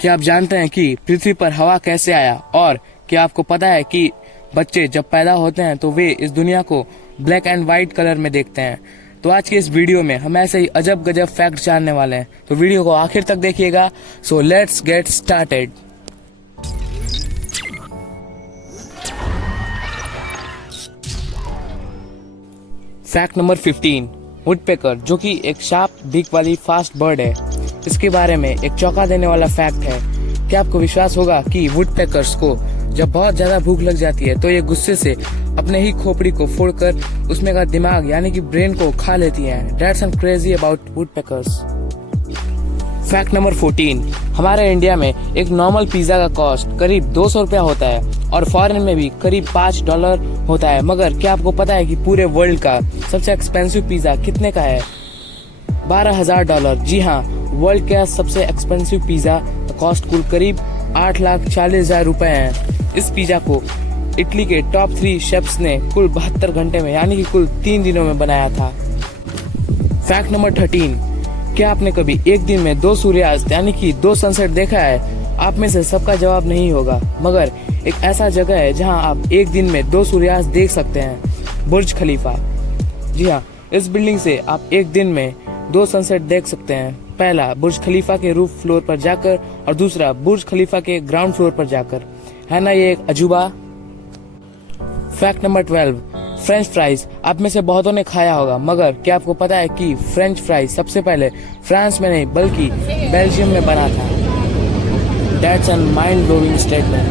क्या आप जानते हैं कि पृथ्वी पर हवा कैसे आया? और क्या आपको पता है कि बच्चे जब पैदा होते हैं तो वे इस दुनिया को ब्लैक एंड व्हाइट कलर में देखते हैं? तो आज के इस वीडियो में हम ऐसे ही अजब गजब फैक्ट जानने वाले हैं, तो वीडियो को आखिर तक देखिएगा। So let's get started. Fact number 15, woodpecker जो कि एक शार्प बीक वाली फास्ट बर्ड है, इसके बारे में एक चौंका देने वाला फैक्ट है। क्या आपको विश्वास होगा कि वुडपेकर्स को जब बहुत ज्यादा भूख लग जाती है तो ये गुस्से से अपने ही खोपड़ी को फोड़कर उसमें का दिमाग यानी कि ब्रेन को खा लेती हैं। That's some crazy about woodpeckers. Fact number 14, हमारे इंडिया में एक नॉर्मल पिज्जा का कॉस्ट करीब 200 रुपया होता है और फॉरेन में भी करीब $5 होता है। मगर क्या आपको पता है कि पूरे वर्ल्ड का सबसे एक्सपेंसिव पिज्जा कितने का है? $12,000। जी हाँ, वर्ल्ड का सबसे एक्सपेंसिव पिज्जा कॉस्ट कुल करीब 8,40,000 रुपए है। इस पिज्जा को इटली के टॉप 3 शेफ्स ने कुल 72 घंटे में यानी कि कुल 3 दिनों में बनाया था। फैक्ट नंबर 13, क्या आपने कभी एक दिन में 2 सूर्यास्त यानी कि 2 सनसेट देखा है? आप में से सबका जवाब नहीं होगा, मगर एक ऐसा जगह है जहां आप एक दिन में 2 सूर्यास्त देख सकते हैं, बुर्ज खलीफा। जी हाँ, इस बिल्डिंग से आप एक दिन में 2 सनसेट देख सकते हैं। पहला बुर्ज खलीफा के रूफ फ्लोर पर जाकर और दूसरा बुर्ज खलीफा के ग्राउंड फ्लोर पर जाकर। है ना ये एक अजूबा? फैक्ट नंबर 12, फ्रेंच फ्राइज आप में से बहुतों ने खाया होगा, मगर क्या आपको पता है कि फ्रेंच फ्राइज सबसे पहले फ्रांस में नहीं बल्कि बेल्जियम में बना था? That's an mind blowing statement.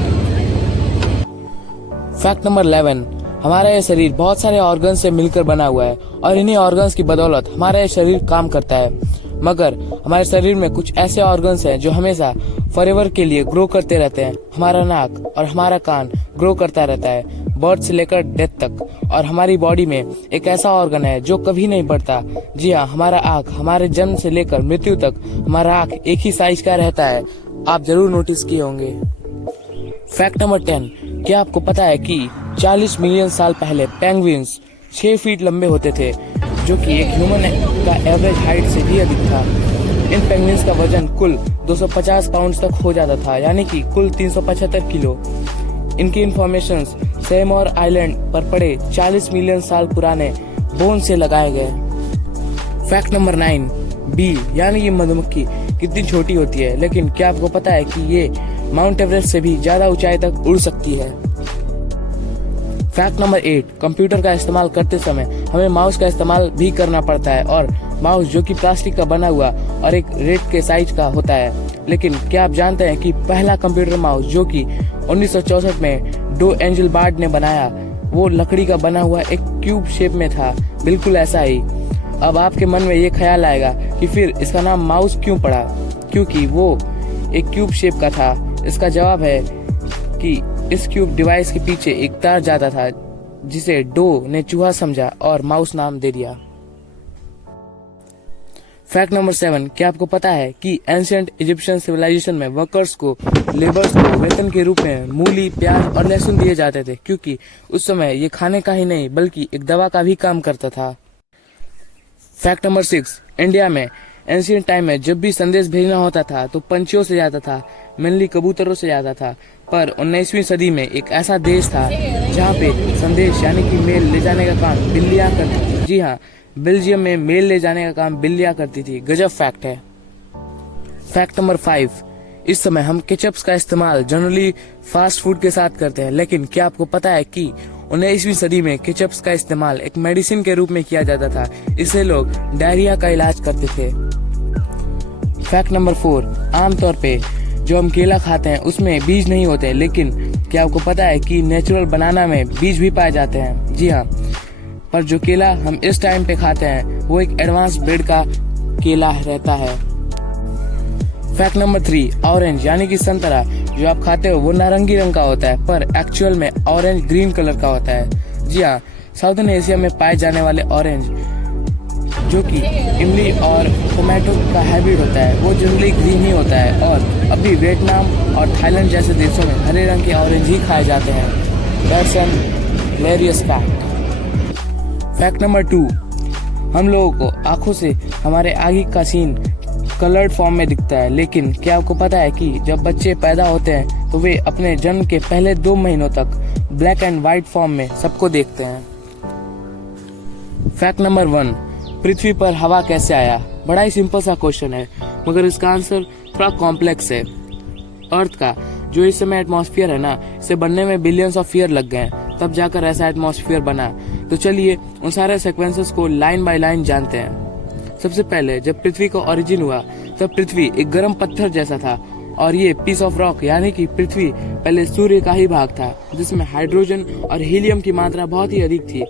Fact number 11, हमारा ये शरीर बहुत सारे ऑर्गन्स से मिलकर बना हुआ है और इन्हीं ऑर्गन्स की बदौलत हमारा ये शरीर काम करता है। मगर हमारे शरीर में कुछ ऐसे ऑर्गन्स हैं जो हमेशा फॉरएवर के लिए ग्रो करते रहते हैं। हमारा नाक और हमारा कान ग्रो करता रहता है बर्थ से लेकर डेथ तक। और हमारी बॉडी में एक ऐसा ऑर्गन है जो कभी नहीं बढ़ता। जी हाँ, हमारा आँख हमारे जन्म से लेकर मृत्यु तक हमारा आँख एक ही साइज का रहता है। आप जरूर नोटिस किए होंगे। फैक्ट नंबर 10, क्या आपको पता है कि 40 मिलियन साल पहले पेंगुइन्स 6 फीट लंबे होते थे, जो कि एक ह्यूमन का एवरेज हाइट से भी अधिक था। इन पेंगुइन्स का वजन कुल 250 पाउंड तक हो जाता था, यानी कि कुल 375 किलो। इनकी इंफॉर्मेशन सेमोर आइलैंड पर पड़े 40 मिलियन साल पुराने बोन से लगाए गए। फैक्ट नंबर 9, बी यानी कि मधुमक्खी कितनी छोटी होती है, लेकिन क्या आपको पता है कि ये माउंट एवरेस्ट से भी ज्यादा ऊंचाई तक उड़ सकती है? फैक्ट नंबर 8, कंप्यूटर का इस्तेमाल करते समय हमें माउस का इस्तेमाल भी करना पड़ता है, और माउस जो कि प्लास्टिक का बना हुआ और एक रेड के साइज का होता है। लेकिन क्या आप जानते हैं कि पहला कंप्यूटर माउस जो कि 1964 में डो एंजेलबार्ड ने बनाया, वो लकड़ी का बना हुआ एक क्यूब शेप में था, बिल्कुल ऐसा ही। अब आपके मन में ये ख्याल आएगा कि फिर इसका नाम माउस क्यों पड़ा, क्योंकि वो एक क्यूब शेप का था। इसका जवाब है कि इस क्यूब डिवाइस के पीछे एक तार जाता था, जिसे डो ने चूहा समझा और माउस नाम दे दिया। फैक्ट नंबर 7, क्या आपको पता है कि एंशिएंट इजिप्शियन सिविलाइजेशन में वर्कर्स को लेबर्स को वेतन के रूप में मूली, प्याज और लहसुन दिए जाते थे, क्योंकि उस समय ये खाने का ही नहीं बल्कि एक दवा का भी काम करता था। फैक्ट नंबर 6, इंडिया में एंशिएंट टाइम में जब भी संदेश भेजना होता था तो पंछियों से जाता था, मेनली कबूतरों से जाता था। पर 19वीं सदी में एक ऐसा देश था जहाँ पे संदेश यानी कि मेल ले जाने का काम बिल्लियाँ करती थी। जी हाँ, बेल्जियम में मेल ले जाने का काम बिल्लियाँ करती थी। गजब फैक्ट है। फैक्ट नंबर 5, इस समय हम केचप्स का इस्तेमाल जनरली फास्ट फूड के साथ करते हैं, लेकिन क्या आपको पता है कि 19वीं सदी में केचप्स का इस्तेमाल एक मेडिसिन के रूप में किया जाता था। इससे लोग डायरिया का इलाज करते थे। फैक्ट नंबर 4, आमतौर पे जो हम केला खाते हैं उसमें बीज नहीं होते, लेकिन क्या आपको पता है कि नेचुरल बनाना में बीज भी पाए जाते हैं? जी हाँ, पर जो केला हम इस टाइम पे खाते हैं वो एक एडवांस ब्रीड का केला रहता है। फैक्ट नंबर 3, ऑरेंज यानी कि संतरा जो आप खाते हो वो नारंगी रंग का होता है, पर एक्चुअल में ऑरेंज ग्रीन कलर का होता है। जी हाँ, साउथर्न एशिया में पाए जाने वाले ऑरेंज जो कि इमली और टोमेटो का हाइब्रिड होता है, वो जनरली ग्रीन ही होता है। और अभी वियतनाम और थाईलैंड जैसे देशों में हरे रंग के ऑरेंज ही खाए जाते हैं। That's an hilarious fact. Fact number 2, हम लोगों को आंखों से हमारे आगे का सीन कलर्ड फॉर्म में दिखता है, लेकिन क्या आपको पता है कि जब बच्चे पैदा होते हैं तो वे अपने जन्म के पहले 2 महीनों तक ब्लैक एंड व्हाइट फॉर्म में सबको देखते हैं। फैक्ट नंबर 1, पृथ्वी पर हवा कैसे आया? बड़ा ही सिंपल सा क्वेश्चन है, मगर इसका आंसर थोड़ा कॉम्प्लेक्स है। अर्थ का जो इस समय एटमॉस्फेयर है ना, इसे बनने में बिलियंस ऑफ ईयर लग गए, तब जाकर ऐसा एटमॉस्फेयर बना। तो चलिए उन सारे सीक्वेंसेस को लाइन बाय लाइन जानते हैं। सबसे पहले जब पृथ्वी का ओरिजिन हुआ तब पृथ्वी एक गर्म पत्थर जैसा था, और ये पीस ऑफ रॉक यानी कि पृथ्वी पहले सूर्य का ही भाग था, जिसमें हाइड्रोजन और हीलियम की मात्रा बहुत ही अधिक थी।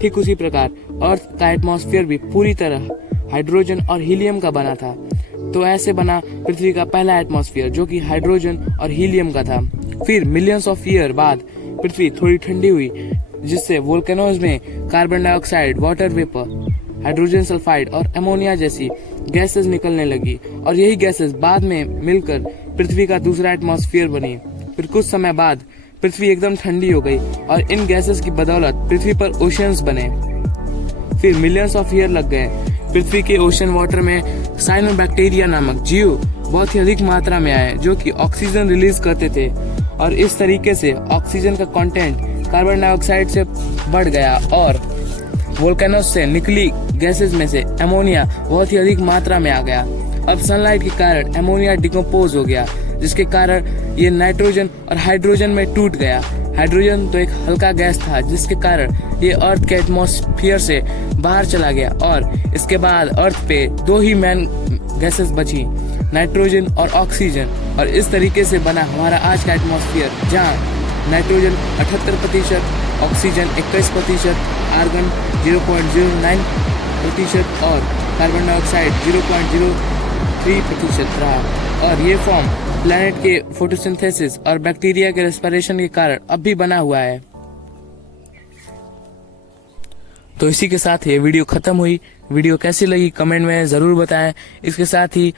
ठीक उसी प्रकार अर्थ का एटमॉस्फेयर भी पूरी तरह हाइड्रोजन और हीलियम का बना था। तो ऐसे बना पृथ्वी का पहला एटमॉस्फेयर, जो कि हाइड्रोजन और हीलियम का था। फिर मिलियंस ऑफ ईयर बाद पृथ्वी थोड़ी ठंडी हुई, जिससे वोल्केनोज में carbon dioxide, water vapour, hydrogen sulphide और अमोनिया जैसी गैसेस निकलने लगी, और यही गैसेस बाद में मिलकर पृथ्वी का दूसरा एटमॉस्फेयर बनी। फिर कुछ समय बाद पृथ्वी एकदम ठंडी हो गई, और इन गैसेस की बदौलत पृथ्वी पर ओशियंस बने। फिर मिलियंस ऑफ ईयर लग गए। पृथ्वी के ओशन वाटर में साइनोबैक्टीरिया नामक जीव बहुत ही अधिक मात्रा में आए, जो कि ऑक्सीजन रिलीज करते थे, और इस तरीके से ऑक्सीजन का कंटेंट कार्बन डाइऑक्साइड से बढ़ गया, और वोल्केनोस से निकली गैसेस में से अमोनिया बहुत ही अधिक मात्रा में आ गया। अब सनलाइट के कारण अमोनिया डिकम्पोज हो गया, जिसके कारण ये नाइट्रोजन और हाइड्रोजन में टूट गया। हाइड्रोजन तो एक हल्का गैस था, जिसके कारण ये अर्थ के एटमॉस्फेयर से बाहर चला गया, और इसके बाद अर्थ पे 2 ही मेन गैसेस बची, नाइट्रोजन और ऑक्सीजन। और इस तरीके से बना हमारा आज का एटमॉस्फेयर, जहाँ नाइट्रोजन 78%, ऑक्सीजन 21%, आर्गन 0.09% और कार्बन डाइऑक्साइड 0.03% रहा। और ये फॉर्म प्लैनेट के फोटोसिंथेसिस और बैक्टीरिया के रेस्पिरेशन के कारण अब भी बना हुआ है। तो इसी के साथ ये वीडियो खत्म हुई। वीडियो कैसी लगी कमेंट में जरूर बताएं। इसके साथ ही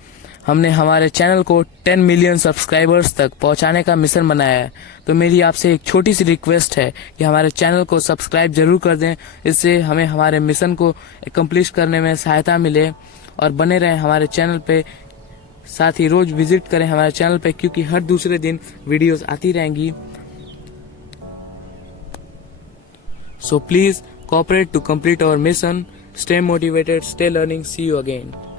हमने हमारे चैनल को 10 मिलियन सब्सक्राइबर्स तक पहुंचाने का मिशन बनाया है। तो मेरी आपसे एक छोटी सी रिक्वेस्ट है कि हमारे चैनल को सब्सक्राइब जरूर कर दें, इससे हमें हमारे मिशन को एकम्प्लिश करने में सहायता मिले, और बने रहें हमारे चैनल पे। साथ ही रोज विजिट करें हमारे चैनल पे, क्योंकि हर दूसरे दिन वीडियोस आती रहेंगी। So please cooperate to complete our mission. Stay motivated, stay learning. See you again.